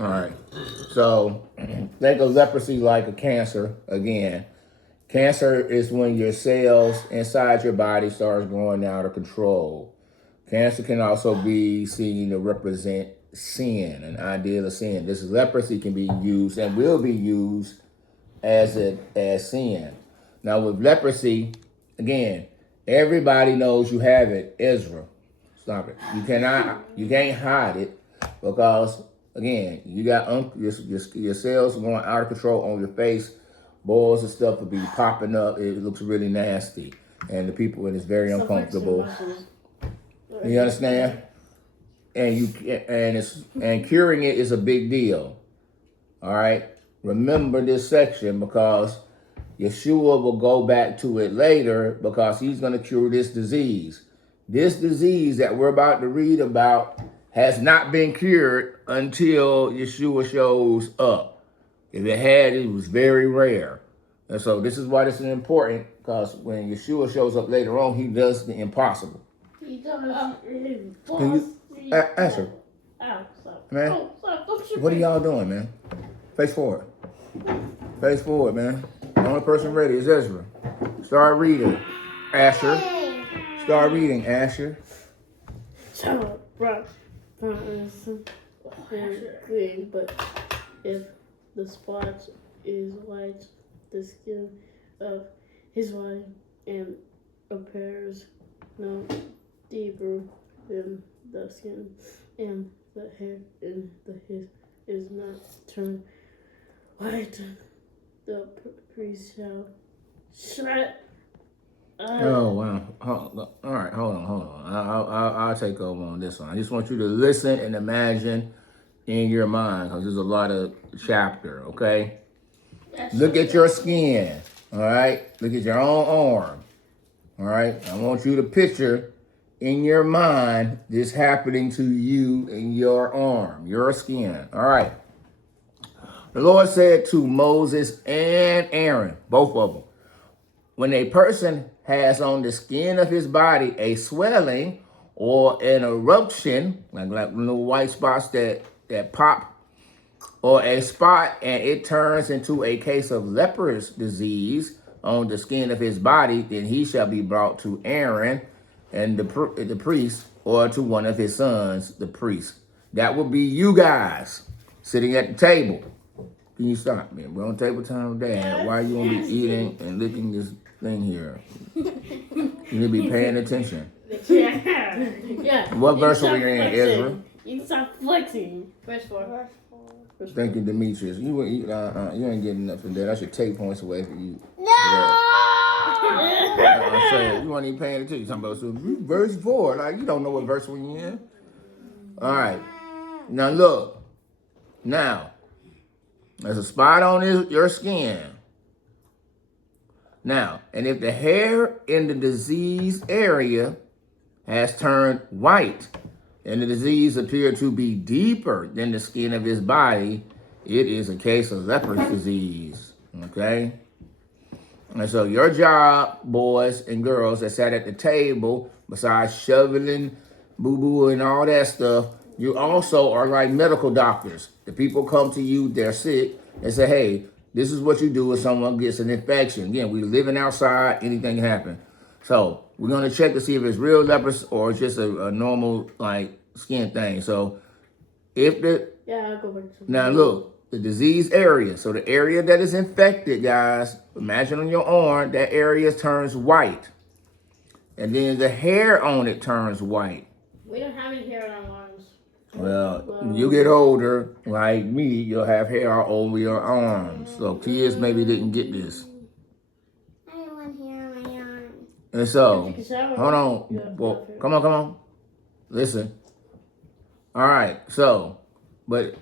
All right. So think of leprosy like a cancer again. Cancer is when your cells inside your body starts growing out of control. Cancer can also be seen to represent sin, an ideal of sin. This leprosy can be used and will be used as sin. Now with leprosy, again, everybody knows you have it. Ezra, stop it. You can't hide it because again, you got your cells going out of control on your face. Boils and stuff will be popping up. It looks really nasty, and the people it is very uncomfortable. You understand? And curing it is a big deal. All right. Remember this section because Yeshua will go back to it later because he's going to cure this disease. This disease that we're about to read about has not been cured until Yeshua shows up. If it had, it was very rare. And so this is why this is important because when Yeshua shows up later on, he does the impossible. He does Answer. Man, what are y'all doing, man? Face forward. Face forward, man. The only person ready is Ezra. Start reading, Asher. Start reading, Asher. But if the spot is white, the skin of his white and appears no deeper than the skin, and the hair in the head is not turned white, the priest shall shut. Oh wow! All right, hold on. I'll take over on this one. I just want you to listen and imagine in your mind because there's a lot of chapter. Okay, look at your skin. All right, look at your own arm. All right, I want you to picture in your mind this happening to you in your arm, your skin. All right. The Lord said to Moses and Aaron, both of them, when a person has on the skin of his body a swelling or an eruption, like little white spots that pop, or a spot and it turns into a case of leprous disease on the skin of his body, then he shall be brought to Aaron and the priest, or to one of his sons, the priest. That would be you guys sitting at the table. Can you stop, man? We're on table time today. Why are you gonna be eating and licking this thing here? You need to be paying attention. Yeah. What verse are we in, Ezra? You stop flexing. Verse 4. Thank you, Demetrius. You ain't getting nothing there. I should take points away from you. No! I said, you weren't even paying attention. You're talking about verse 4. Like, you don't know what verse we're in. All right. Now, look. Now, there's a spot on your skin. Now, and if the hair in the diseased area has turned white, and the disease appeared to be deeper than the skin of his body, it is a case of leprous disease. Okay? And so your job, boys and girls that sat at the table, besides shoveling, boo-boo and all that stuff, you also are like medical doctors. The people come to you, they're sick, and say, hey, this is what you do if someone gets an infection. Again, we're living outside, anything can happen. So we're going to check to see if it's real leprosy or it's just a normal, like, skin thing. So if I'll go back to now look, the disease area. So the area that is infected, guys, imagine on your arm, that area turns white. And then the hair on it turns white. We don't have any hair on our arms. Well, you get older, like me, you'll have hair all over your arms. So kids maybe didn't get this. I don't want hair on my arm. And so, hold on. Well, come on. Listen. All right. So, but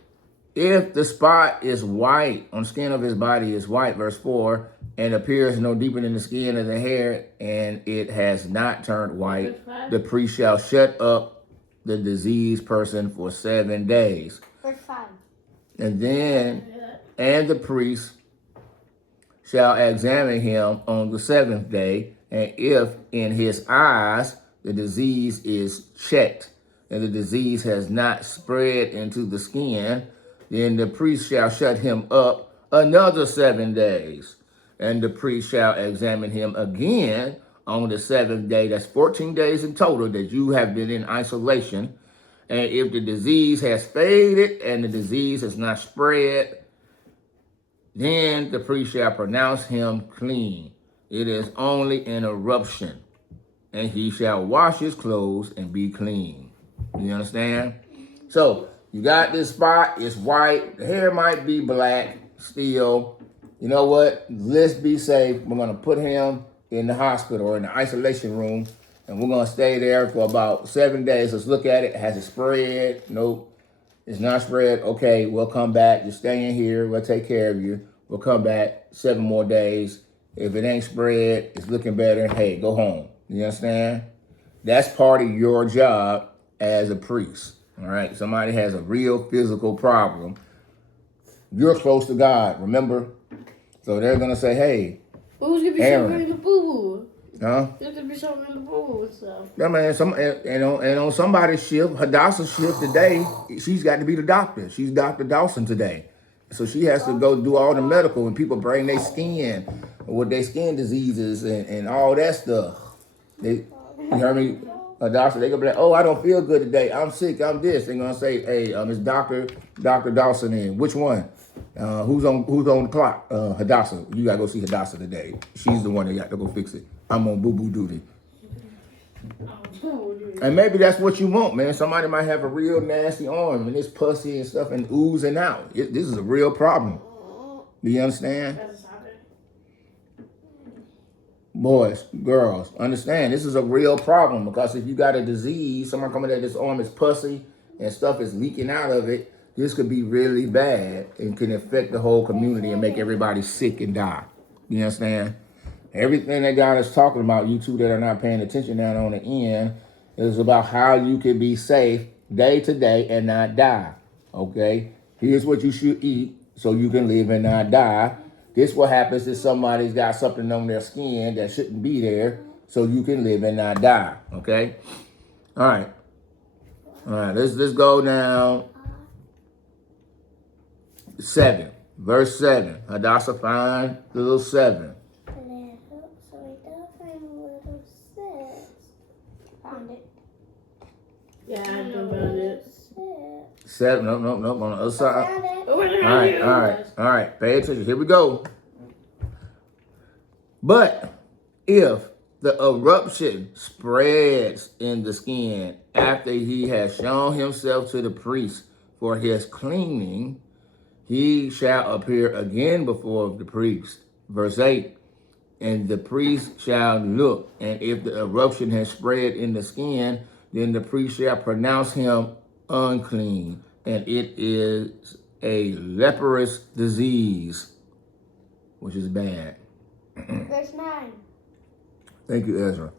if the spot is white, on the skin of his body is white, verse 4, and appears no deeper than the skin of the hair, and it has not turned white, the priest shall shut up the diseased person for 7 days. Verse 5. And the priest shall examine him on the 7th day, and if in his eyes the disease is checked, and the disease has not spread into the skin, Then the priest shall shut him up another 7 days. And the priest shall examine him again on the 7th day. That's 14 days in total that you have been in isolation. And if the disease has faded and the disease has not spread, then the priest shall pronounce him clean. It is only an eruption, and he shall wash his clothes and be clean. You understand? So you got this spot, it's white, the hair might be black still. You know what? Let's be safe. We're gonna put him in the hospital or in the isolation room, and we're gonna stay there for about 7 days. Let's look at it. Has it spread? Nope. It's not spread. Okay, we'll come back. Just stay in here. We'll take care of you. We'll come back 7 more days. If it ain't spread, it's looking better. Hey, go home. You understand? That's part of your job as a priest. All right. Somebody has a real physical problem. You're close to God, remember? So they're gonna say, hey, Who's gonna be Aaron. showing in the boo-boo? huh? Who's gonna be showing in the boo-boo and stuff? Yeah, man. And on somebody's shift, Hadassah's shift today, she's got to be the doctor. She's Dr. Dawson today. So she has to go do all the medical when people bring their skin with their skin diseases and all that stuff. You hear me? Doctor, they gonna be like, oh, I don't feel good today. I'm sick. I'm this. They're gonna say, hey, it's Dr. Dawson in. Which one? Who's on the clock? Hadassah. You gotta go see Hadassah today. She's the one that got to go fix it. I'm on boo-boo duty. And maybe that's what you want, man. Somebody might have a real nasty arm and it's pussy and stuff and oozing out. This is a real problem. Do you understand? Boys, girls, understand this is a real problem because if you got a disease, someone coming at this arm is pussy and stuff is leaking out of it, this could be really bad and can affect the whole community and make everybody sick and die. You understand? Everything that God is talking about, you two that are not paying attention down on the end, is about how you can be safe day to day and not die. Okay? Here's what you should eat so you can live and not die. This what happens if somebody's got something on their skin that shouldn't be there so you can live and not die. Okay? All right. All right, let's go down. 7. Verse 7. Hadassah find the little 7. Found it. Yeah, I found it. 7. No, on the other side. Found it. All right. Pay attention. Here we go. But if the eruption spreads in the skin after he has shown himself to the priest for his cleaning, he shall appear again before the priest. Verse 8. And the priest shall look, and if the eruption has spread in the skin, then the priest shall pronounce him unclean, and it is a leprous disease, which is bad. Verse 9. Thank you, Ezra.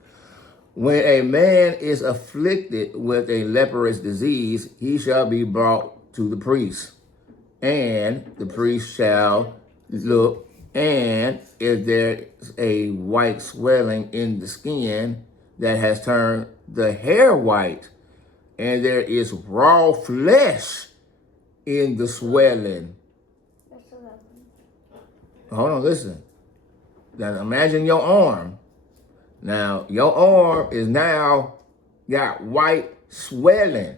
When a man is afflicted with a leprous disease, he shall be brought to the priest, and the priest shall look, and if there is a white swelling in the skin that has turned the hair white, and there is raw flesh in the swelling. Verse 11. Hold on, listen. Now imagine your arm. Now your arm is now got white swelling.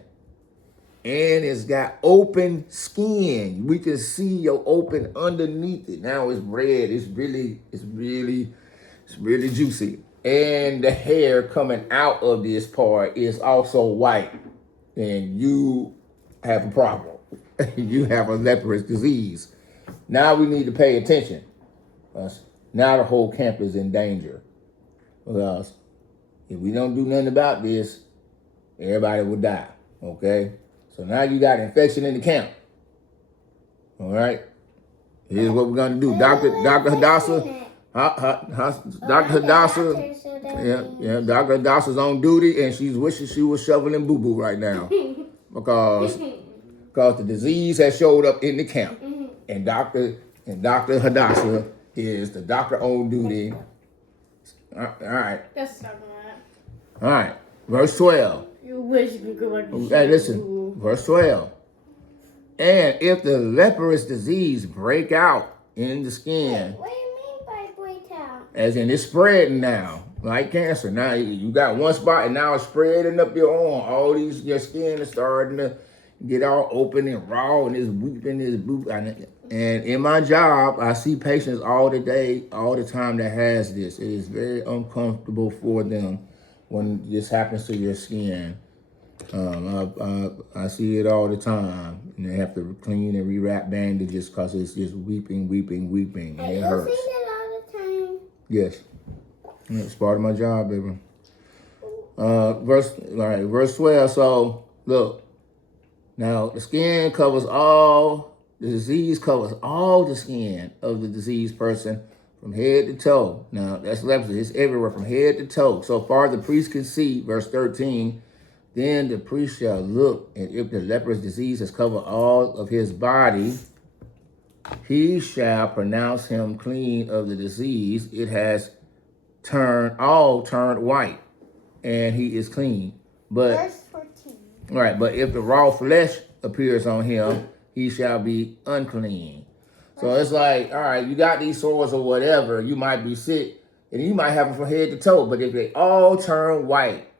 And it's got open skin. We can see your open underneath it. Now it's red. It's really juicy. And the hair coming out of this part is also white. And you have a problem. You have a leprous disease. Now we need to pay attention. Now the whole camp is in danger. Because if we don't do nothing about this, everybody will die. Okay? So now you got infection in the camp. All right? Here's what we're going to do. Dr. Hadassah, Dr. Hadassah, Dr. Hadassah's on duty, and she's wishing she was shoveling boo-boo right now. Because the disease has showed up in the camp. And Dr. Hadassah is the doctor on duty. All right. That's not right. All right. Verse 12. You wish you could go back to Hey, listen. Verse 12. And if the leprous disease break out in the skin, What do you mean by break out? as in it's spreading now, like cancer. Now you got one spot and now it's spreading up your arm. All these, your skin is starting to get all open and raw and it's weeping, it's boop. And in my job, I see patients all the day, all the time that has this. It is very uncomfortable for them when this happens to your skin. I see it all the time, and they have to clean and rewrap bandages because it's just weeping, and Hey, it you hurts. see that all the time? Yes, it's part of my job, baby. Verse 12. So look, now the skin covers all. The disease covers all the skin of the diseased person from head to toe. Now that's leprosy. It's everywhere from head to toe. So far the priest can see. Verse 13. Then the priest shall look, and if the leprous disease has covered all of his body, he shall pronounce him clean of the disease. It has turned white, and he is clean. But Verse 14. right, but if the raw flesh appears on him, he shall be unclean. So it's like, all right, you got these sores or whatever, you might be sick, and you might have them from head to toe, but if they all turn white,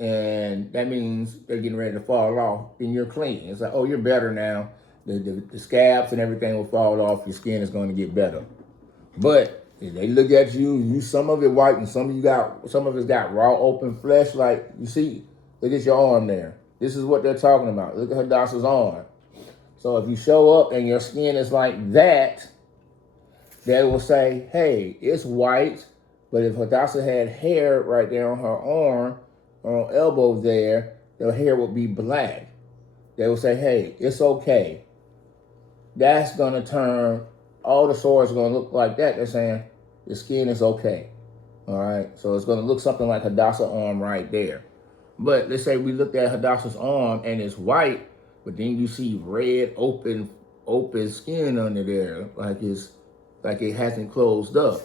and that means they're getting ready to fall off, then you're clean. It's like, oh, you're better now. The scabs and everything will fall off. Your skin is going to get better. But if they look at you some of it white and some of it's got raw open flesh. Like you see, look at your arm there. This is what they're talking about. Look at Hadassah's arm. So if you show up and your skin is like that, they will say, hey, it's white. But if Hadassah had hair right there on her arm, on elbow there, the hair would be black. They will say, hey, it's okay. That's going to turn, all the sores are going to look like that. They're saying the skin is okay. All right. So it's going to look something like Hadassah's arm right there. But let's say we looked at Hadassah's arm and it's white, but then you see red, open skin under there, like it hasn't closed up.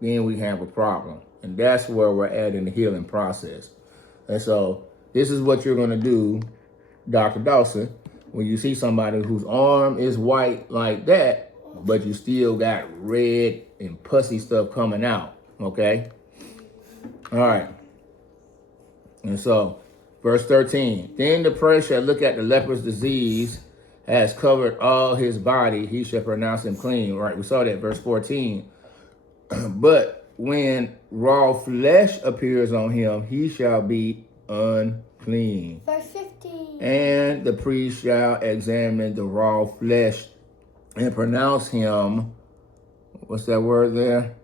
Then we have a problem. And that's where we're at in the healing process. And so this is what you're going to do, Dr. Dawson, when you see somebody whose arm is white like that, but you still got red and pussy stuff coming out, okay? All right. And so, verse 13, then the priest shall look at the leprous disease has covered all his body, he shall pronounce him clean. Right, we saw that, verse 14. But when raw flesh appears on him, he shall be unclean. Verse 15. And the priest shall examine the raw flesh and pronounce him, what's that word there?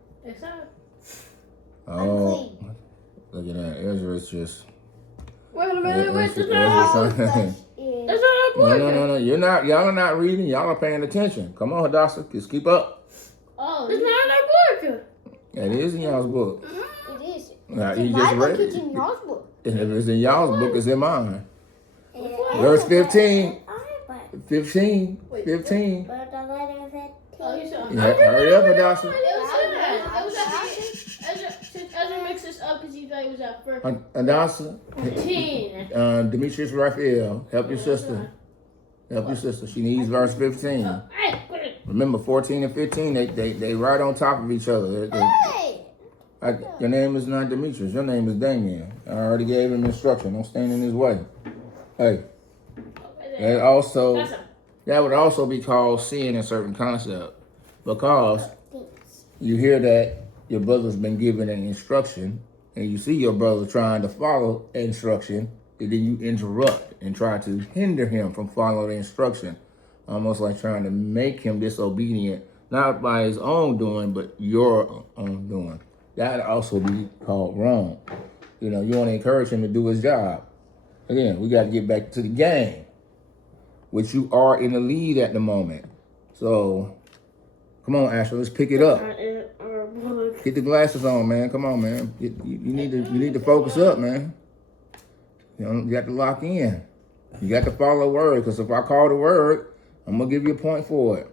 Oh, Unclean. look at that. Ezra's just... Wait a minute, wait, that's All not flesh is. No. You're not, y'all are not reading. Y'all are paying attention. Come on, Hadassah. Just keep up. Oh, it's not in our book. It is in y'all's book. It is. Now, It's you in just my read book, it's it. in y'all's book. And if it's in y'all's book, it's in mine. Yeah. Verse 15. But 15. 15. the letter 15. Oh, you said Yeah, hurry up, Hadassah. Since Ezra mixed this up because he thought he was at first. Hadassah. 15. Demetrius Raphael. Help your sister. Help your sister. She needs verse 15. Hey, put it. Remember, 14 and 15, they right on top of each other. Hey! Your name is not Demetrius. Your name is Damien. I already gave him instruction. Don't stand in his way. Hey. That would also be called sin in certain concept. Because you hear that your brother's been given an instruction and you see your brother trying to follow instruction, and then you interrupt and try to hinder him from following the instruction. Almost like trying to make him disobedient, not by his own doing, but your own doing. That'd also be called wrong. You know, you want to encourage him to do his job. Again, we got to get back to the game, which you are in the lead at the moment. So, come on, Ashley, let's pick it up. Get the glasses on, man. Come on, man. You need to focus up, man. You know, you got to lock in. You got to follow the word, because if I call the word, I'm gonna give you a point for it.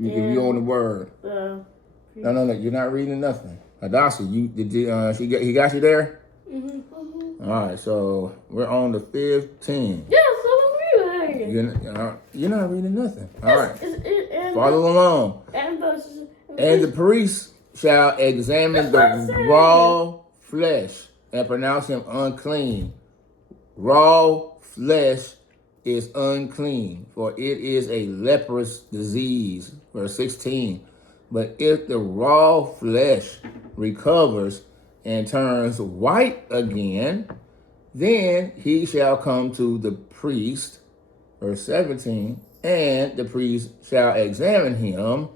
If you on the word. No, you're not reading nothing. Hadassah, he got you there? Mm-hmm. All right, so we're on the 15. Yeah, so we You're not reading nothing. All right. And Follow along. And the priest shall examine the raw flesh and pronounce him unclean. Raw flesh is unclean, for it is a leprous disease. Verse 16. But if the raw flesh recovers and turns white again, then he shall come to the priest. Verse 17. And the priest shall examine him,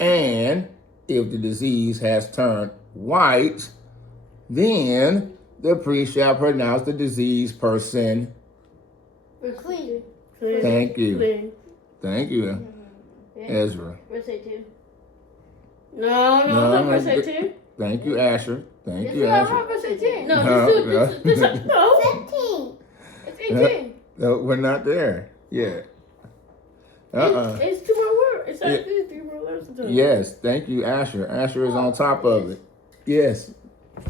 and if the disease has turned white, then the priest shall pronounce the diseased person Clean. Thank you. Clean. Thank you, Ezra. Verse 18. No, verse 18. Thank you, Asher. Thank you, Yeah, Asher. verse 18. No, No, 15. it's 18. No, we're not there. Yeah. It's 2 more words. It's Yeah. actually 3 more words. Yes, thank you, Asher. Asher is on top of it. Yes,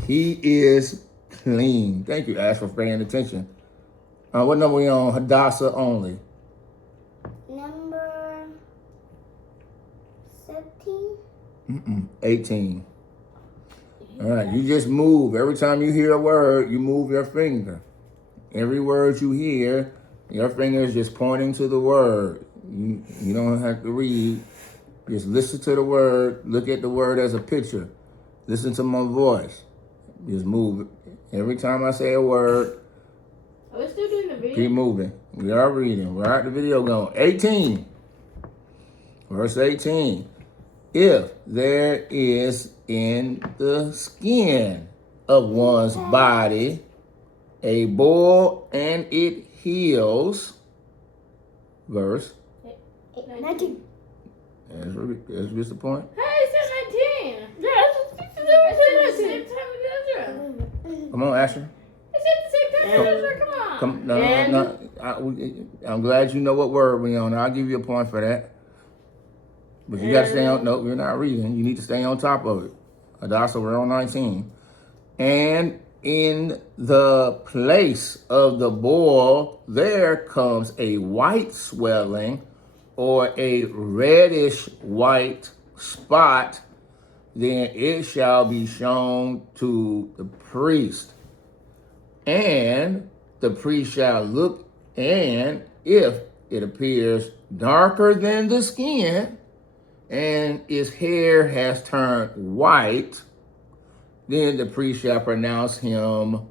he is clean. Thank you, Asher, for paying attention. What number we on? Hadassah only. Number 17. 18. All right, you just move. Every time you hear a word, you move your finger. Every word you hear, your finger is just pointing to the word. You don't have to read. Just listen to the word. Look at the word as a picture. Listen to my voice. Just move. Every time I say a word, Are we still doing the video? keep moving. We are reading. We're at the video going. 18. Verse 18. If there is in the skin of one's body a boil and it heals. Verse. 19. That's just the point. Hey, it said 19. Yeah, it's the same time as Ezra. Come on, Asher. It said the same time as Ezra. Come on. I'm glad you know what word we're on. I'll give you a point for that. But you got to stay on. No, you're not reading. You need to stay on top of it. Hadassah, we're on 19. And in the place of the boil, there comes a white swelling or a reddish white spot, then it shall be shown to the priest. And the priest shall look, and if it appears darker than the skin, and its hair has turned white, then the priest shall pronounce him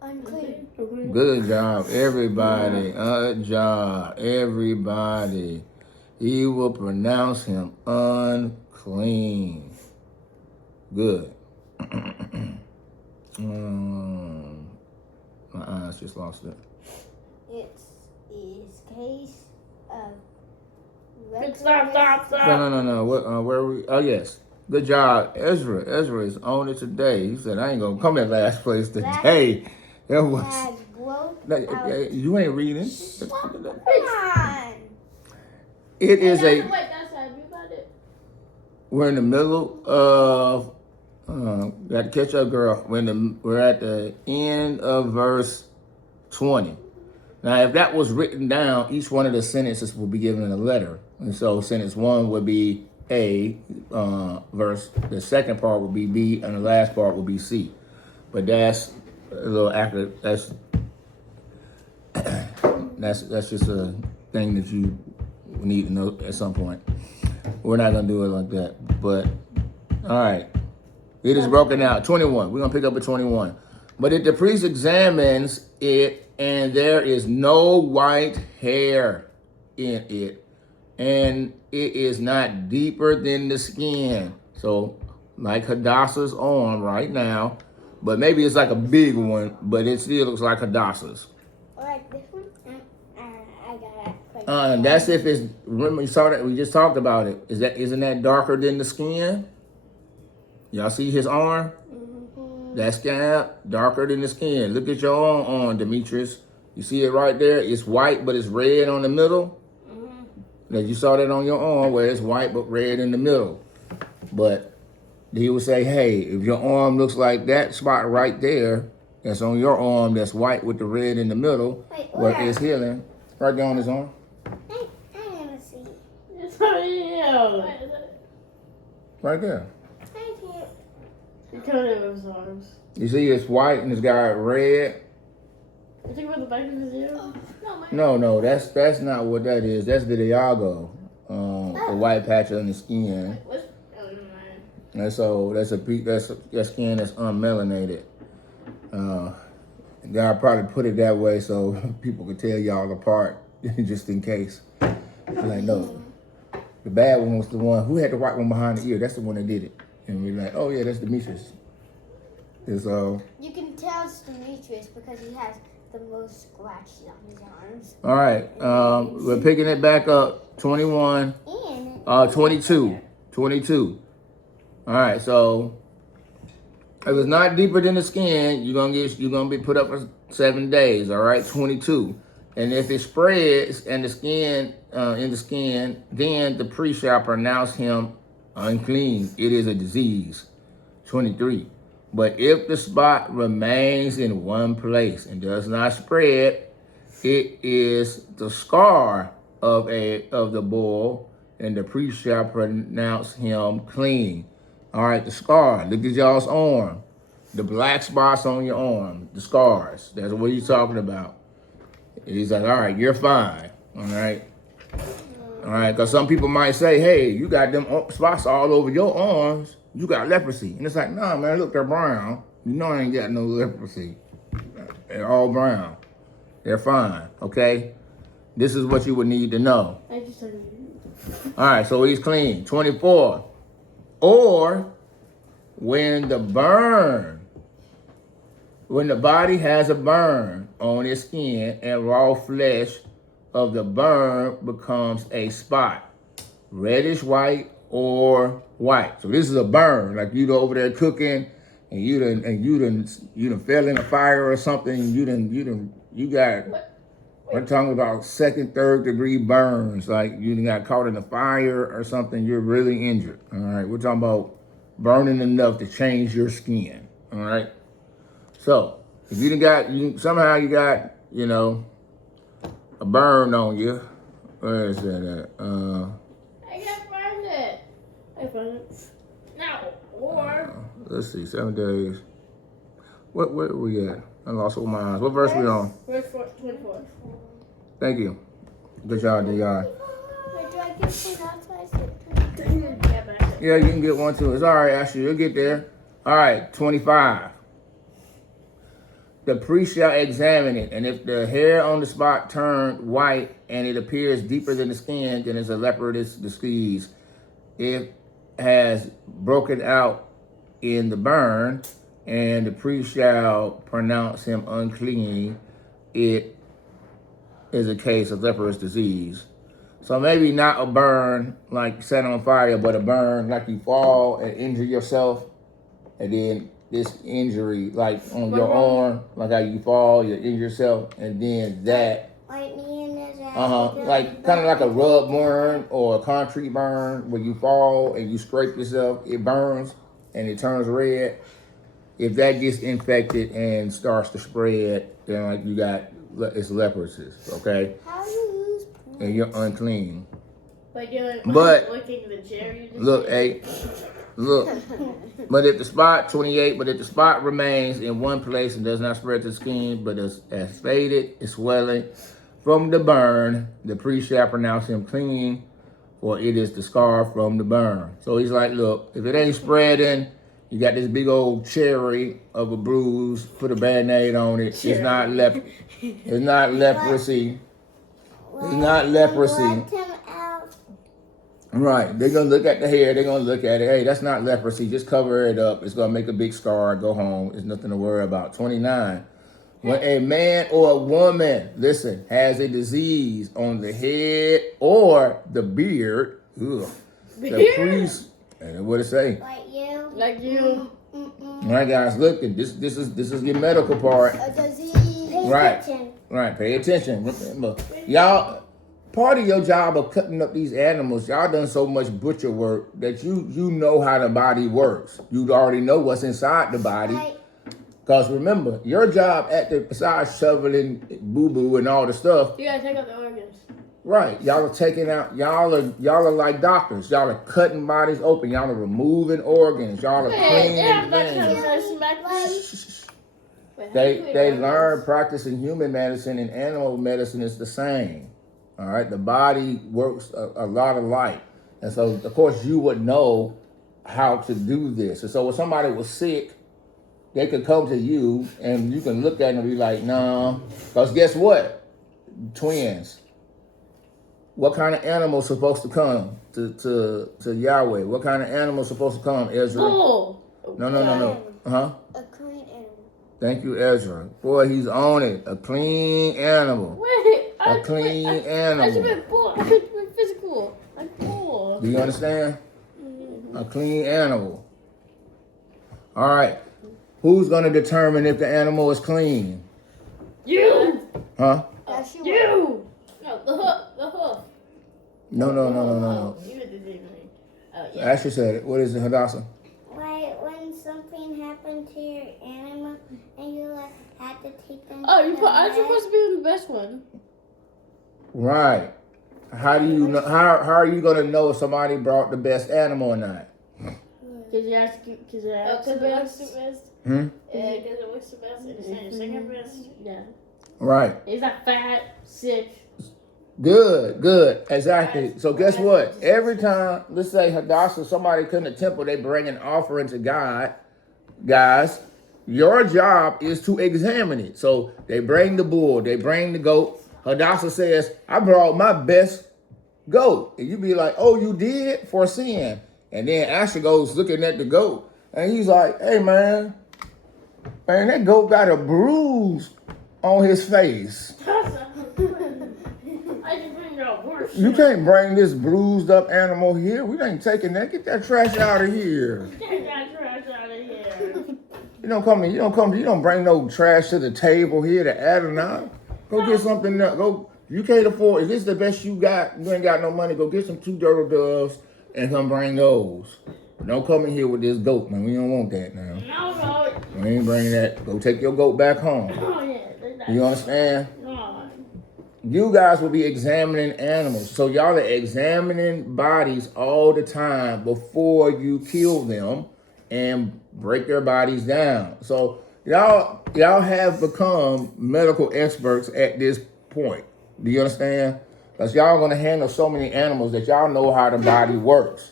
Unclean. Good job, everybody. Good job, everybody. He will pronounce him unclean. Good. My eyes just lost it. It is case of Stop. No. What? Where are we? Oh yes. Good job, Ezra. Ezra is on it today. He said, "I ain't gonna come in last place today." It was. has growth No, out. you ain't reading. Come on. It is Wait, a. that's how you got it. We're in the middle of. Got to catch up, girl. We're at the end of verse 20. Now, if that was written down, each one of the sentences will be given a letter, and so sentence 1 would be A, verse. The second part would be B, and the last part would be C. But that's a little accurate. That's just a thing that you need to know at some point. We're not gonna do it like that. But all right, it is broken out. 21. We're gonna pick up at 21. But if the priest examines it, and there is no white hair in it, and it is not deeper than the skin. So, like Hadassah's on right now, but maybe it's like a big one, but it still looks like Hadassah's. Like this one? I got it. And that's if it's, remember you saw that, we just talked about it. Isn't that darker than the skin? Y'all see his arm? That scab, darker than the skin. Look at your own arm, Demetrius. You see it right there? It's white, but it's red on the middle. Now, you saw that on your arm where it's white, but red in the middle. But he would say, hey, if your arm looks like that spot right there, that's on your arm, that's white with the red in the middle, Wait, where where? it's healing. Right there on his arm. I never see. It's on you. Right there. I can't. You're counting of his arms. You see it's white and it's got red. You think about the back of his ear? No, that's not what that is. That's the Diago. The white patch on the skin. And so that's that skin that's unmelanated. God probably put it that way so people could tell y'all apart, just in case. Like, no, the bad one was the one who had the white one behind the ear. That's the one that did it. And we're like, oh yeah, that's Demetrius. And so, You can tell it's Demetrius because he has the most scratches on his arms. all right, we're picking it back up. 21, And 22. All right, so if it's not deeper than the skin, you're gonna be put up for 7 days. All right, 22. And if it spreads and the skin in the skin, then the priest shall pronounce him unclean. It is a disease. 23. But if the spot remains in one place and does not spread, it is the scar of the boil, and the priest shall pronounce him clean. All right, the scar. Look at y'all's arm. The black spots on your arm, the scars. That's what he's talking about. He's like, all right, you're fine. All right. All right, because some people might say, hey, you got them spots all over your arms. You got leprosy. And it's like, nah, man, look, they're brown. You know I ain't got no leprosy. They're all brown. They're fine, okay? This is what you would need to know. I just said All right, so he's clean. 24. Or when the body has a burn on its skin and raw flesh of the burn becomes a spot, reddish white or white. So this is a burn, like you over there cooking and you done fell in a fire or something. We're talking about 2nd, 3rd degree burns, like you done got caught in a fire or something. You're really injured. All right, we're talking about burning enough to change your skin. All right. So if you somehow you got a burn on you, where is that at? I can't find it. I found it. No. Or. Let's see, 7 days. Where are we at? I lost all my eyes. What verse we on? Verse 24. Thank you. Good job, D.R. wait, do I get one outside? Yeah, you can get one too. It's all right, Ashley. You'll get there. All right, 25. The priest shall examine it, and if the hair on the spot turned white and it appears deeper than the skin, then it's a leprous disease. It has broken out in the burn, and the priest shall pronounce him unclean. It is a case of leprous disease. So maybe not a burn like set on fire, but a burn like you fall and injure yourself, and then this injury like on your arm, like how you fall, you injure yourself, and then that Like me and his like kind of like a rub burn or a concrete burn where you fall and you scrape yourself, it burns and it turns red. If that gets infected and starts to spread, then like it's leprosy, okay? How do you use And you're unclean. Like you're But licking the cherry. look, but if the spot remains in one place and does not spread to the skin, but is faded, is swelling from the burn, the priest shall pronounce him clean, for it is the scar from the burn. So he's like, look, if it ain't spreading, you got this big old cherry of a bruise, put a Band-Aid on it. It's not leprosy. It's not leprosy. Let him out. Right. They're going to look at the hair. They're going to look at it. Hey, that's not leprosy. Just cover it up. It's going to make a big scar. Go home. There's nothing to worry about. 29. When a man or a woman, listen, has a disease on the head or the beard, the priest, and what it say? Like you. All right, guys, look, this is your medical part. A disease. Right. Right, pay attention. Remember, y'all, part of your job of cutting up these animals, y'all done so much butcher work that you know how the body works. You already know what's inside the body. Because remember, your job besides shoveling boo-boo and all the stuff, You gotta take out the organs. Right. Y'all are taking out, y'all are like doctors. Y'all are cutting bodies open. Y'all are removing organs. Y'all are Wait, they have cleaning that kind of things. medicine back then? Wait, how do you clean They organs? learn practicing human medicine and animal medicine is the same. All right. The body works a lot alike. And so, of course, you would know how to do this. And so when somebody was sick, they could come to you and you can look at them and be like, no. Because guess what? Twins. What kind of animal supposed to come to Yahweh? What kind of animal supposed to come, Ezra? Bull. No. Huh? A clean animal. Thank you, Ezra. Boy, he's on it. A clean animal. Wait, A clean animal. I should be bull. I should be physical. Like bull. Do you understand? A clean animal. All right. Who's going to determine if the animal is clean? You. Huh? That's you. You. No, the hoof. The hoof. No. You did the thing. Oh yeah. Asher said it. What is it, Hadassah? Like when something happened to your animal and you like had to take them. Oh, to you the aren't you vet. supposed to be the best one? Right. How do you know? How are you going to know if somebody brought the best animal or not? Cause you ask. Cause you ask the best. Hmm? Yeah, because it looks the best. And it's second best. Yeah. Right. He's not fat, sick. Good. Exactly. So guess what? Every time, let's say Hadassah, somebody come to the temple, they bring an offering to God. Guys, your job is to examine it. So they bring the bull, they bring the goat. Hadassah says, I brought my best goat. And you be like, oh, you did? For sin. And then Asher goes looking at the goat. And he's like, hey, man, that goat got a bruise on his face. I can bring out worse. You can't bring this bruised up animal here. We ain't taking that. Get that trash out of here. Get that trash out of here. You don't bring no trash to the table here to Adonai. Go get something else. Go. You can't afford. Is this the best you got? You ain't got no money. Go get some 2 turtle doves and come bring those. Don't come in here with this goat, man. We don't want that now. No. We ain't bringing that. Go take your goat back home. Oh yeah. You understand? No. You guys will be examining animals. So y'all are examining bodies all the time before you kill them and break their bodies down. So y'all have become medical experts at this point. Do you understand? Because y'all going to handle so many animals that y'all know how the body works.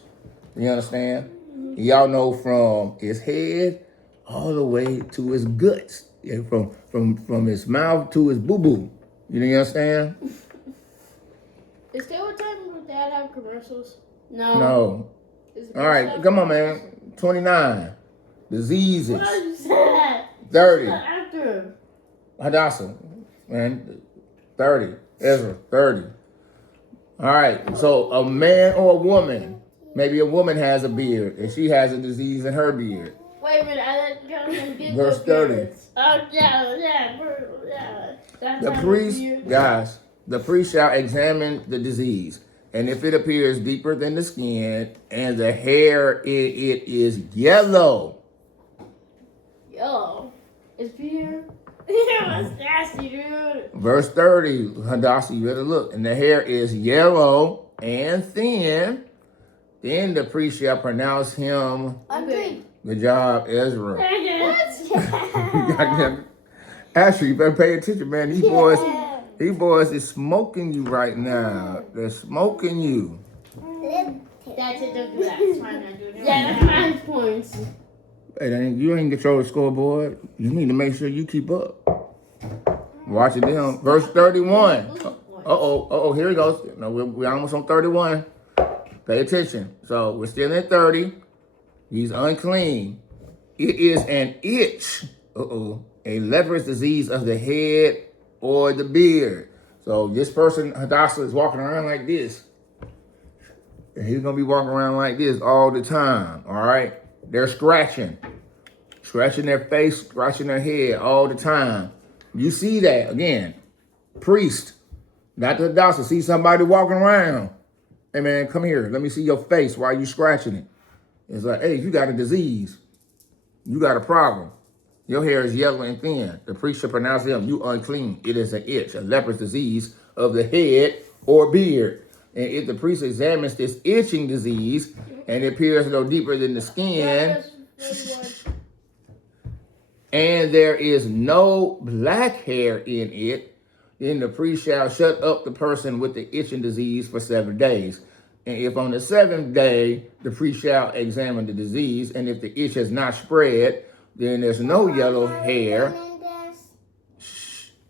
You understand? Y'all know from his head all the way to his guts. And from his mouth to his boo-boo. You understand? Is there a time where Dad have commercials? No. No. Is All right, come on, man. 29. Diseases. What is that? 30. After. Hadassah, man. 30. Ezra, 30. All right, so a man or a woman, maybe a woman has a beard and she has a disease in her beard. Wait a minute, I didn't get Verse 30. Oh, yeah. The priest shall examine the disease, and if it appears deeper than the skin, and the hair in it is yellow. Yellow. It's beer. Yeah, that's nasty, dude. Verse 30, Hadassah, you better look. And the hair is yellow and thin, then the priest shall pronounce him. Unclean. Good job, Ezra. What? Actually, you better pay attention, man. These boys is smoking you right now. They're smoking you. That's it, don't do that. It's fine, not doing it. Yeah, that's 9 points. Hey, you ain't control the scoreboard. You need to make sure you keep up. Watch it down. Verse 31. Uh-oh, here he goes. No, we're almost on 31. Pay attention. So we're still at 30. He's unclean. It is an itch. A leprous disease of the head or the beard. So this person, Hadassah, is walking around like this. And he's going to be walking around like this all the time. All right? They're scratching their face, scratching their head all the time. You see that again, priest, not the Hadassah. See somebody walking around. Hey man, come here. Let me see your face while you scratching it. It's like, hey, you got a disease. You got a problem. Your hair is yellow and thin. The priest should pronounce him, you unclean. It is an itch, a leprous disease of the head or beard. And if the priest examines this itching disease and it appears no deeper than the skin, and there is no black hair in it, then the priest shall shut up the person with the itching disease for 7 days. And if on the 7th day the priest shall examine the disease, and if the itch has not spread, then there's no yellow hair.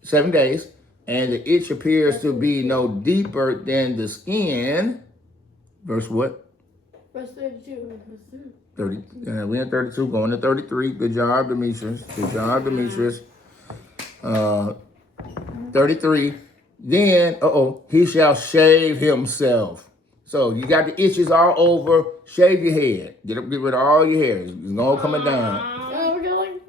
7 days, and the itch appears to be no deeper than the skin. Verse what? Verse 32. 30. We in 32, going to 33. Good job, Demetrius. Good job, Demetrius. 33. Then, he shall shave himself. So you got the itches all over. Shave your head. Get rid of all your hair. It's all coming down.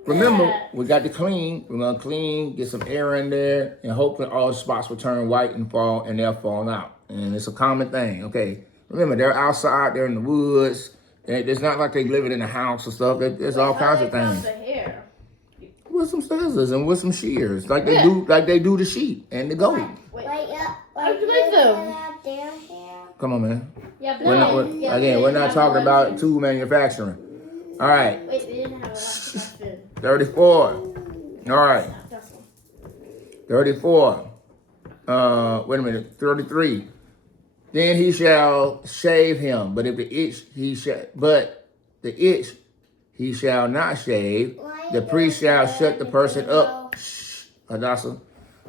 Remember, we got to clean. We're going to clean, get some air in there, and hopefully all the spots will turn white and they'll fall out. And it's a common thing, okay? Remember, they're outside, they're in the woods. It's not like they live in a house or stuff. There's all kinds of things. The hair? With some scissors and with some shears, like they do the sheep and the goat. Come on, man. Yeah, we're not talking about tool manufacturing. All right. Wait, they didn't have 34. All right. 34. Wait a minute. 33. Then he shall shave him, but the itch he shall not shave. The priest shall shut the person up, Hadassah,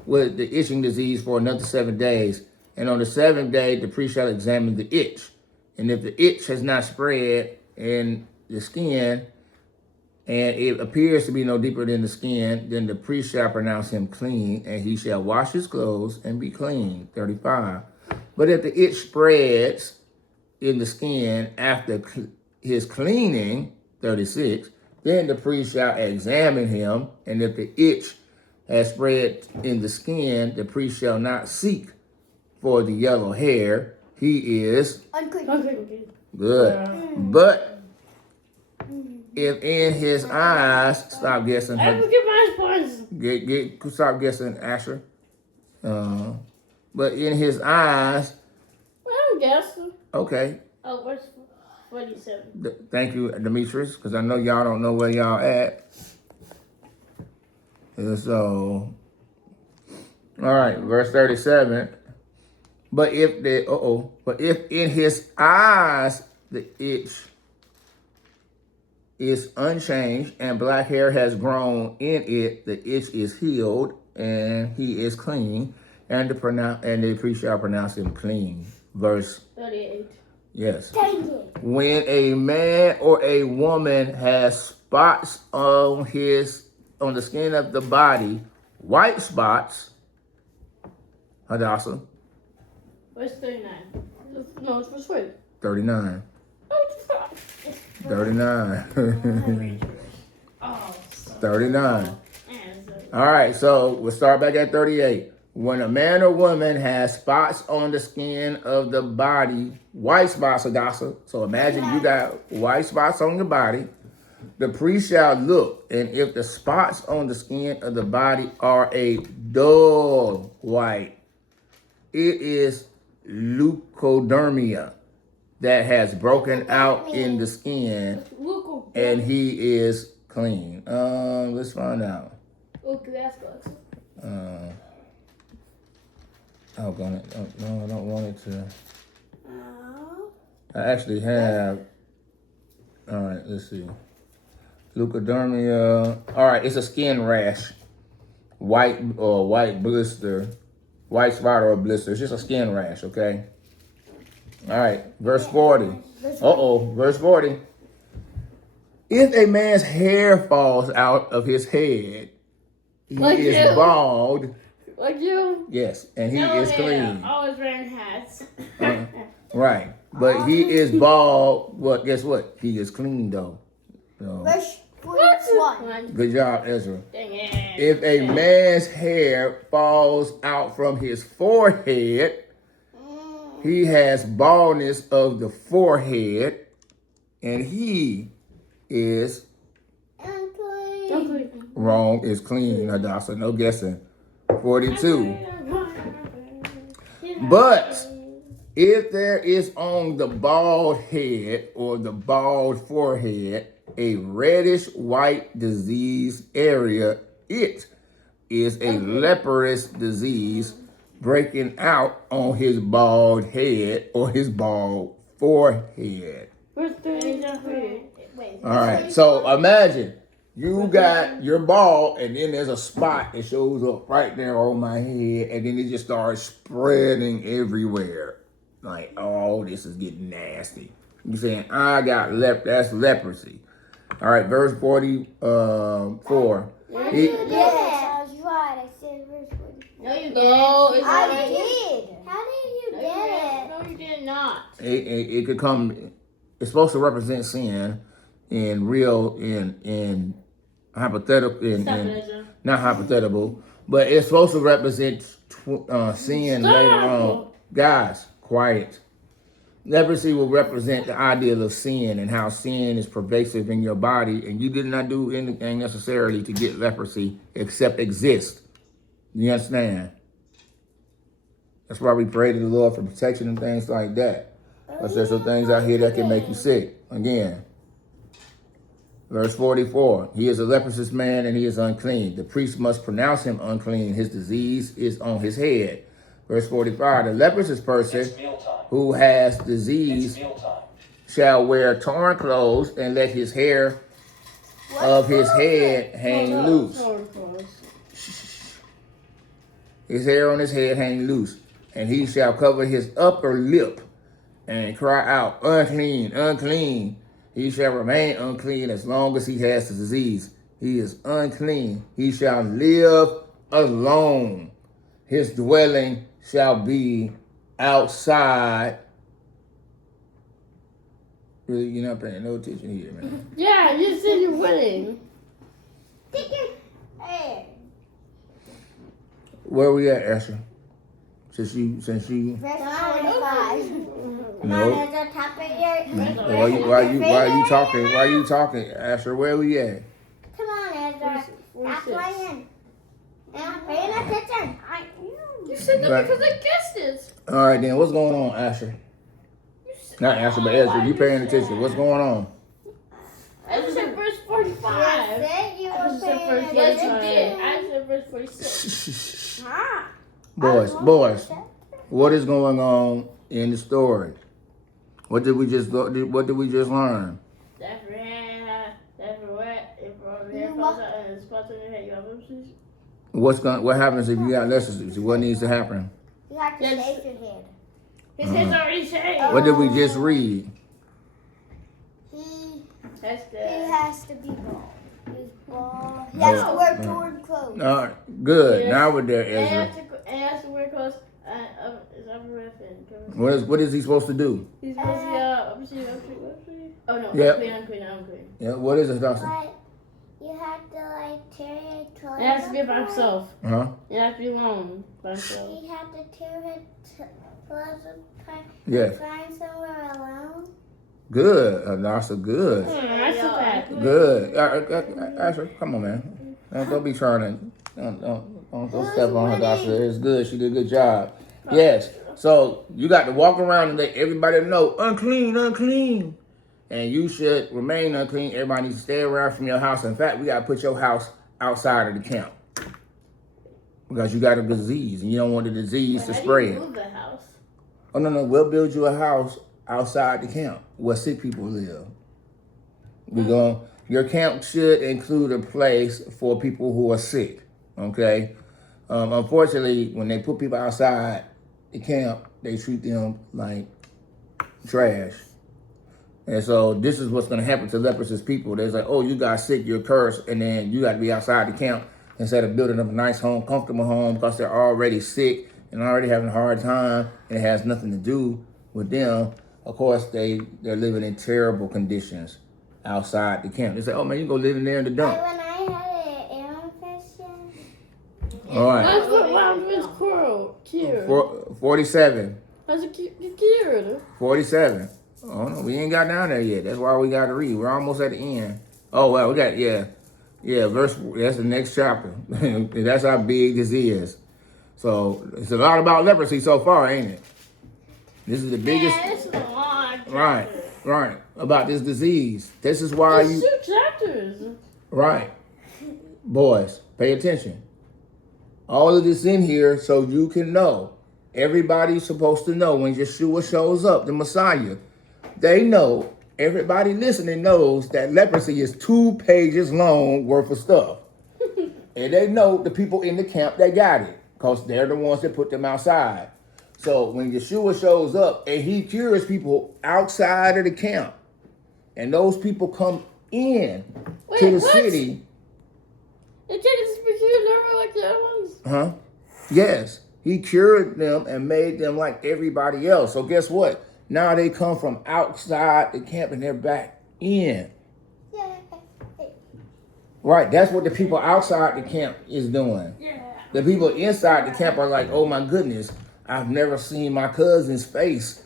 with the itching disease for another 7 days. And on the 7th day, the priest shall examine the itch. And if the itch has not spread in the skin, and it appears to be no deeper than the skin, then the priest shall pronounce him clean, and he shall wash his clothes and be clean. 35. But if the itch spreads in the skin after his cleaning, 36, then the priest shall examine him, and if the itch has spread in the skin, the priest shall not seek for the yellow hair. He is unclean. Good. But if in his eyes, stop guessing. I forget my points. Stop guessing, Asher. But in his eyes. I'm guessing. Okay. Oh, verse 47. Thank you, Demetrius, because I know y'all don't know where y'all at. And so, all right, verse 37. But if in his eyes the itch is unchanged and black hair has grown in it, the itch is healed and he is clean, and the priest shall pronounce him clean. Verse 38. Yes. When a man or a woman has spots on the skin of the body, white spots, Hadassah. Verse 39. No, it's verse 40. 39. Oh, 39. Oh, 39. All right, so we'll start back at 38. When a man or woman has spots on the skin of the body, white spots, Hadassah. So imagine you got white spots on your body. The priest shall look, and if the spots on the skin of the body are a dull white, it is leukodermia that has broken out in the skin, and he is clean. Let's find out. No, I don't want it to. I actually have. All right, let's see. Leukodermia. All right, it's a skin rash, white blister, white spot or a blister. It's just a skin rash, okay? All right, verse 40. Verse 40. If a man's hair falls out of his head, he is bald. Like you? Yes, and he is clean. Always wearing hats. Right, but he is bald. Well, guess what? He is clean though. So, Verse 41. good job, Ezra. Dang it. If a man's hair falls out from his forehead, he has baldness of the forehead, and he is wrong. Is clean, Hadassah. No guessing. 42. But if there is on the bald head or the bald forehead a reddish white disease area, it is a leprous disease breaking out on his bald head or his bald forehead. Verse 33. All right, so imagine you got your bald, and then there's a spot that shows up right there on my head, and then it just starts spreading everywhere. Like, oh, this is getting nasty. You saying I got that's leprosy. All right, verse 44. Yes, I was right. I said verse 40. No, you didn't. No, it's I already- did. How did you No, get it? No, you did not. It could come. It's supposed to represent sin in real in hypothetical Stop in it, Ezra. not hypothetical, but it's supposed to represent sin later on. Guys, quiet. Leprosy will represent the ideal of sin and how sin is pervasive in your body, and you did not do anything necessarily to get leprosy except exist. You understand? That's why we pray to the Lord for protection and things like that. Because there's some things out here that can make you sick. Again, verse 44, he is a leprous man and he is unclean. The priest must pronounce him unclean. His disease is on his head. Verse 45, the leprous person who has disease shall wear torn clothes and let his hair of his head hang loose. His hair on his head hang loose. And he shall cover his upper lip and cry out, unclean, unclean. He shall remain unclean as long as he has the disease. He is unclean. He shall live alone. His dwelling shall be outside. Really, you're not paying no attention here, man. Yeah, you said you're winning. Take your hair. Where we at, Asher? Since you Verse 45. no. There's a top of your. Why you talking, Asher? Where we at? Come on, Ezra. Stop playing. And I'm paying attention. You said that Right. because I guessed it. All right, then. What's going on, Asher? Not Asher, but Ezra. You paying attention? What's going on? I just said verse 45. You said you I were just said paying verse, attention. yes, you did. I said verse 46. Huh? Boys, what is going on in the story? What did we just learn? That's for hand, that's for what? If your hair falls out and it's spots on your head, you have leprosy? What happens if you got leprosy? What needs to happen? You have to Yes. shave your head. His head's already shaved. What did we just read? That's He good. has to be bald. He's bald. He has to wear torn clothes. All right, good. Yes. Now we're there, And Ezra. he has to wear clothes. It's upper lip and What is he supposed to do? he's supposed to be upstream. Oh no, Yeah. unclean. Yeah, what is it, Dawson? But you have to like tear your clothes. It has to be by apart. himself. Huh? It has to be alone by himself. He had to tear his clothes apart. Yeah. Find somewhere alone. Good, Dawson. Good. That's so bad. Good. Asher, come on, man. Don't be trying to don't step on her, Dawson. It's good. She did a good job. Yes. So you got to walk around and let everybody know unclean, unclean. And you should remain unclean. Everybody needs to stay around from your house. In fact, we got to put your house outside of the camp. Because you got a disease and you don't want the disease to How do spread. you move the house? Oh, no. We'll build you a house outside the camp where sick people live. Your camp should include a place for people who are sick. Okay? Unfortunately, when they put people outside the camp, they treat them like trash. And so this is what's going to happen to leprous people. They're like, oh, you got sick, you're cursed, and then you got to be outside the camp instead of building up a nice home, comfortable home, because they're already sick and already having a hard time, and it has nothing to do with them. Of course, they're living in terrible conditions outside the camp. They say, oh, man, you go live in there in the dump. Like when I had an ear infection. All right. That's what round was cured. 47. How's it cured? 47. Oh, no, we ain't got down there yet. That's why we got to read. We're almost at the end. Oh, well, we got, yeah, that's the next chapter. That's how big this is. So it's a lot about leprosy so far, ain't it? This is the biggest. Yeah, it's a long chapter. Right. About this disease. This is why It's 2 chapters. Right. Boys, pay attention. All of this in here so you can know. Everybody's supposed to know when Yeshua shows up, the Messiah. They know, everybody listening knows that leprosy is 2 pages long worth of stuff. And they know the people in the camp that got it because they're the ones that put them outside. So when Yeshua shows up and he cures people outside of the camp, and those people come in to the city. It didn't speak never like the other ones. Huh? Yes. He cured them and made them like everybody else. So guess what? Now they come from outside the camp and they're back in. Right. That's what the people outside the camp is doing. Yeah. The people inside the camp are like, oh my goodness, I've never seen my cousin's face.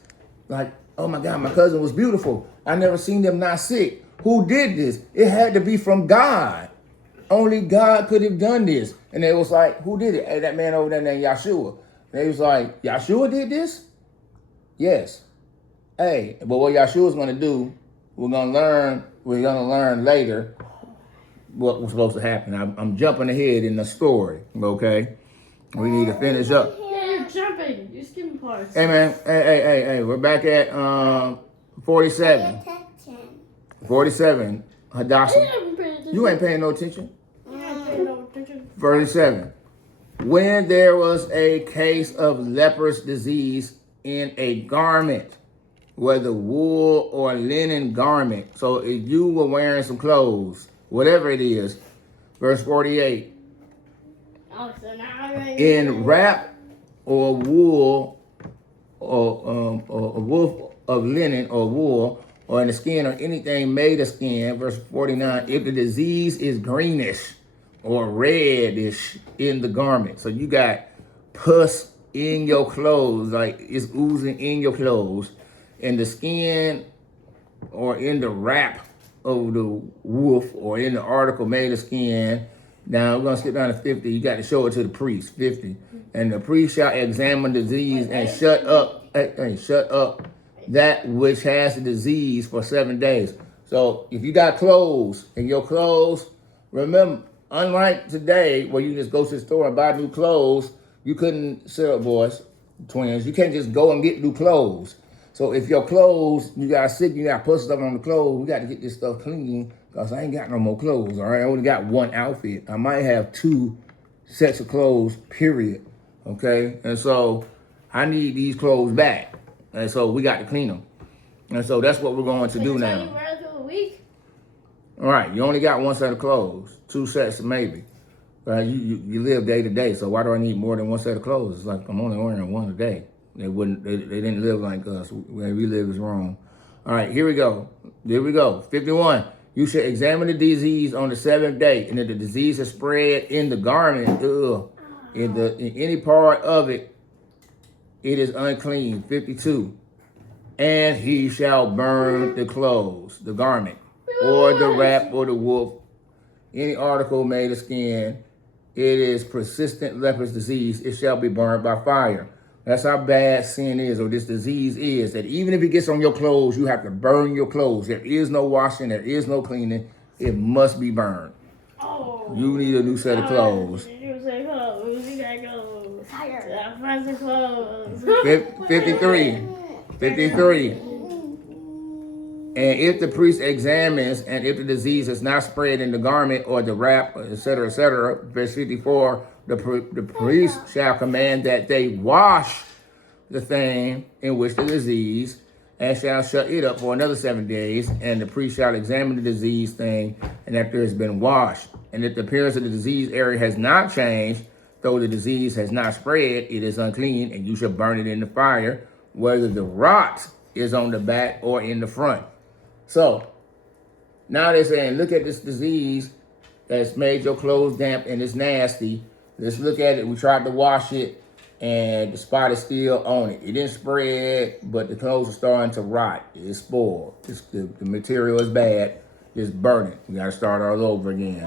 Like, oh my God, my cousin was beautiful. I never seen them not sick. Who did this? It had to be from God. Only God could have done this. And they was like, who did it? Hey, that man over there named Yeshua. And they was like, Yeshua did this? Yes. Hey, but what Yeshua's gonna do, we're gonna learn later what was supposed to happen. I'm jumping ahead in the story, okay? We need to finish up. Yeah, you're jumping. You're skipping parts. Hey man, hey, we're back at 47. 47, Hadassah. You ain't paying no attention. 37. When there was a case of leprous disease in a garment, whether wool or linen garment. So if you were wearing some clothes, whatever it is, verse 48. In wrap or wool or woof of linen or wool, or in the skin or anything made of skin, verse 49, if the disease is greenish or reddish in the garment. So you got pus in your clothes, like it's oozing in your clothes, in the skin or in the wrap of the woof or in the article made of skin. Now we're going to skip down to 50. You got to show it to the priest, 50. And the priest shall examine the disease and shut up that which has the disease for 7 days. So if you got clothes and your clothes, remember, unlike today where you just go to the store and buy new clothes, you couldn't, boys, twins, you can't just go and get new clothes. So if your clothes, you got sick, you got put stuff on the clothes, we got to get this stuff clean because I ain't got no more clothes, all right? I only got 1 outfit. I might have 2 sets of clothes, period, okay? And so I need these clothes back. And so we got to clean them. And so that's what we're going to do now. You wear through a week? All right, you only got 1 set of clothes, 2 sets maybe. You live day to day, so why do I need more than 1 set of clothes? It's like I'm only wearing 1 a day. They didn't live like us. Where we live is wrong. All right, here we go. 51. You should examine the disease on the 7th day, and if the disease is spread in the garment, in any part of it, it is unclean. 52. And he shall burn the clothes, the garment, or the wrap, or the wolf, any article made of skin. It is persistent leprous disease. It shall be burned by fire. That's how bad sin is, or this disease is, that even if it gets on your clothes, you have to burn your clothes. There is no washing. There is no cleaning. It must be burned. Oh. You need a new set of clothes. You say clothes. You gotta go. Find some clothes. 53. 53. And if the priest examines, and if the disease is not spread in the garment or the wrap, etc., verse 54, the priest shall command that they wash the thing in which the disease, and shall shut it up for another 7 days. And the priest shall examine the disease thing, and after it has been washed, and if the appearance of the disease area has not changed, though the disease has not spread, it is unclean, and you shall burn it in the fire, whether the rot is on the back or in the front. So now they're saying, look at this disease that's made your clothes damp and it's nasty. Let's look at it. We tried to wash it and the spot is still on it. It didn't spread, but the clothes are starting to rot. It's spoiled. The material is bad. Just burn it. We got to start all over again.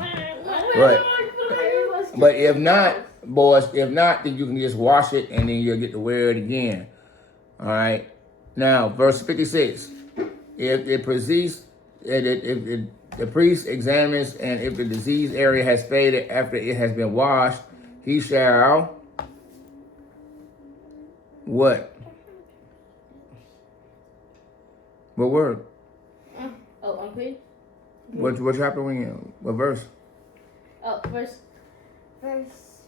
But if not, boys. If not, then you can just wash it and then you'll get to wear it again. All right. Now, verse 56. If the priest examines and if the disease area has faded after it has been washed, he shall what? What word? Unclean. What chapter we in? What verse? Oh, verse Verse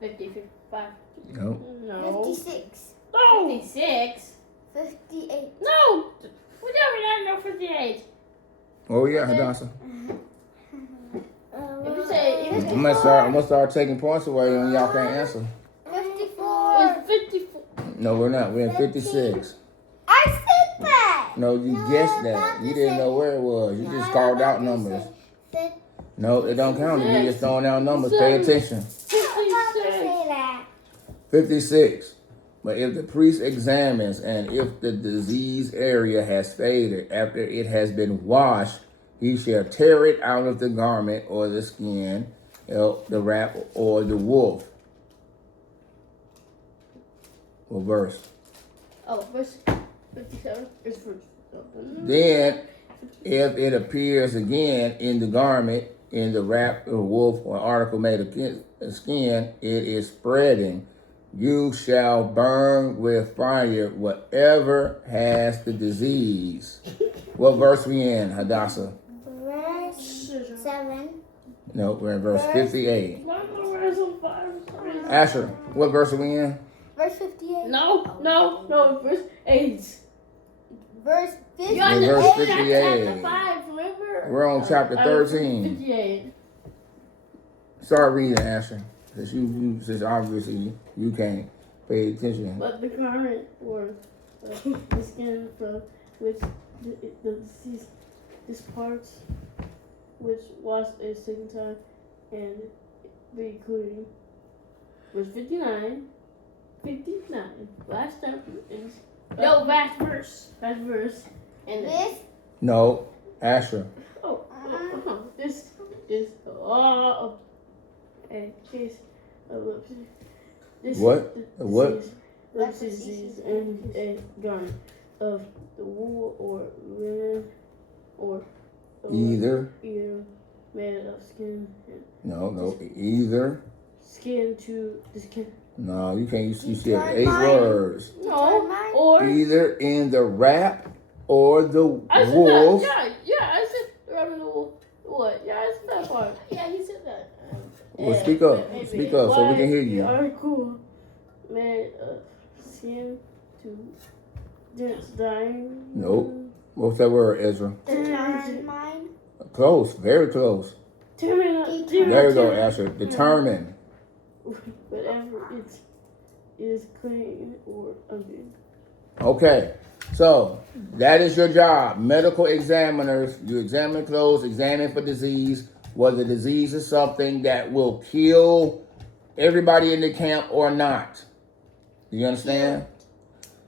50, 55. No. No. 56. No. 56. 58. No. We never got no 58. Oh yeah, Hadassah. If you say, I'm gonna start taking points away and y'all can't answer. 54. it's 54. No, we're not. We're in 56. I said that. No, you guessed that. You didn't know where it was. You just called out numbers. No, it don't count. You just throwing out numbers. Pay attention. 56. But if the priest examines and if the disease area has faded after it has been washed, he shall tear it out of the garment or the skin, the wrap or the wolf. What verse? Oh, verse 57 is verse. Then, if it appears again in the garment, in the wrap or wolf or article made of skin, it is spreading. You shall burn with fire whatever has the disease. What verse we in, Hadassah? Verse 7. No, we're in verse 58. My Lord is on fire. Asher, what verse are we in? Verse 58. No, verse 8. Verse 50. You In verse understand 58. chapter 5, remember? We're on chapter 13. 58. Start reading, Asher. Since obviously you can't pay attention. But the garment or the skin from which the disease, this parts which was a second time and be clean. Verse 59. Last chapter is last verse. And This. No, Asher. This is a case of leprosy. This What? is the What? disease, leprosy disease and a garment of the wool or linen or Either. made of skin and No, either. skin to the skin. No, you can't. You said 8 words. No, or Either in the wrap or the I said wolf. that. Yeah, I said around the wool. What? Yeah, I said that part. Yeah, he said that. Well, speak up. Maybe. Speak up so we can hear you. Alright, cool. Made of skin to dense dying. Nope. What's that word, Ezra? Determine mine. Close. Very close. There There you go, Asher. Determine. Whatever it is clean or unclean. Okay. So that is your job. Medical examiners, you examine clothes, examine for disease, whether disease is something that will kill everybody in the camp or not. Do you understand?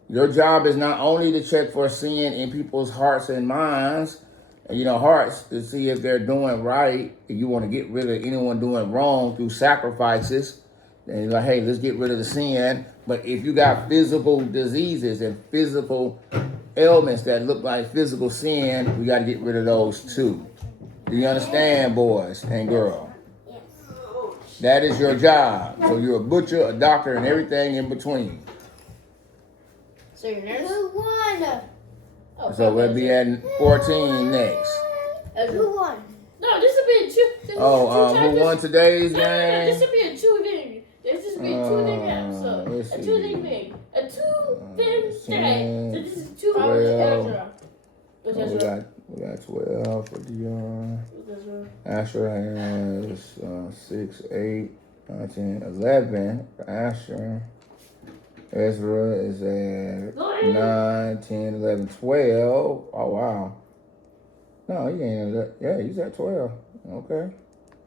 Your job is not only to check for sin in people's hearts and minds, hearts, to see if they're doing right. If you want to get rid of anyone doing wrong through sacrifices, then you're like, hey, let's get rid of the sin. But if you got physical diseases and physical ailments that look like physical sin, we got to get rid of those too. Do you understand, boys and girls? Yes. That is your job. So you're a butcher, a doctor, and everything in between. So your nurse? Who won? Oh, So we'll be at 14 next. Who won? No, this will be a two. Who won today's No, game? this will be a 2 thing. This is be a 2 thing episode. let's A 2 see. thing thing. A 2 thing day. So this is 2 12. hours. We got 12 for Dion. Asher has 6, 8, 9, 10, 11 for Asher. Ezra is at 9, 10, 11, 12. Oh, wow. No, he ain't at that. Yeah, he's at 12. Okay.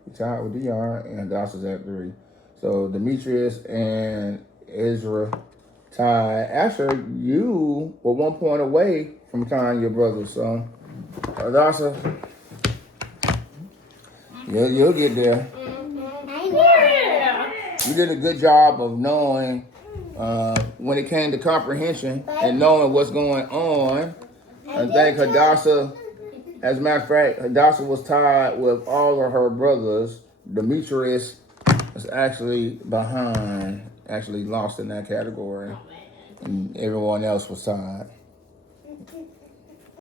He's tied with Dion, and Dawson's at 3. So Demetrius and Ezra tied. Asher, you were 1 point away from tying your brother, so Dawson, you'll get there. I know. Yeah. You did a good job of knowing when it came to comprehension and knowing what's going on. I think Hadassah, as a matter of fact, Hadassah was tied with all of her brothers. Demetrius was actually behind, actually lost in that category. And everyone else was tied.